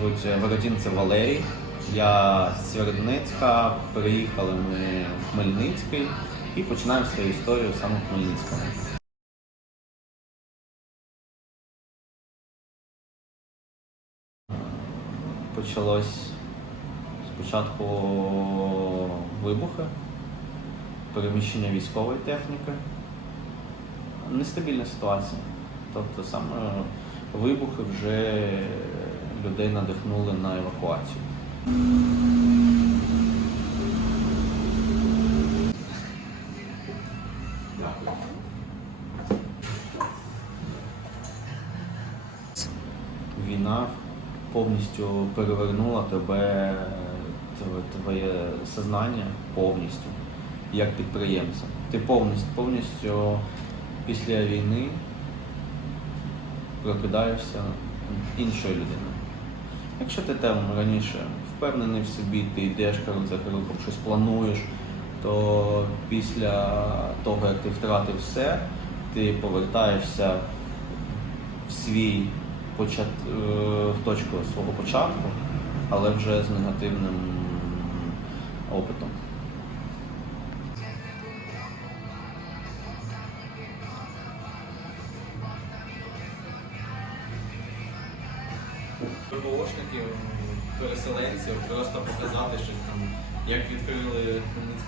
звуть Вородінцев Валерій. Я з Сєвєродонецька. Переїхали ми в Хмельницький і починаємо свою історію саме в Хмельницькому. Почалось спочатку вибухи, переміщення військової техніки, нестабільна ситуація. Тобто саме вибухи вже людей надихнули на евакуацію. Дякую. Війна повністю перевернула тебе, твоє сознання повністю, як підприємця. Ти повністю, повністю після війни прокидаєшся іншою людиною. Якщо ти там раніше впевнений в собі, ти йдеш крок за кроком, щось плануєш, то після того, як ти втратив все, ти повертаєшся в свій почат... е, в точку свого початку, але вже з негативним опитом. Переселенців, просто показати, що там як відкрили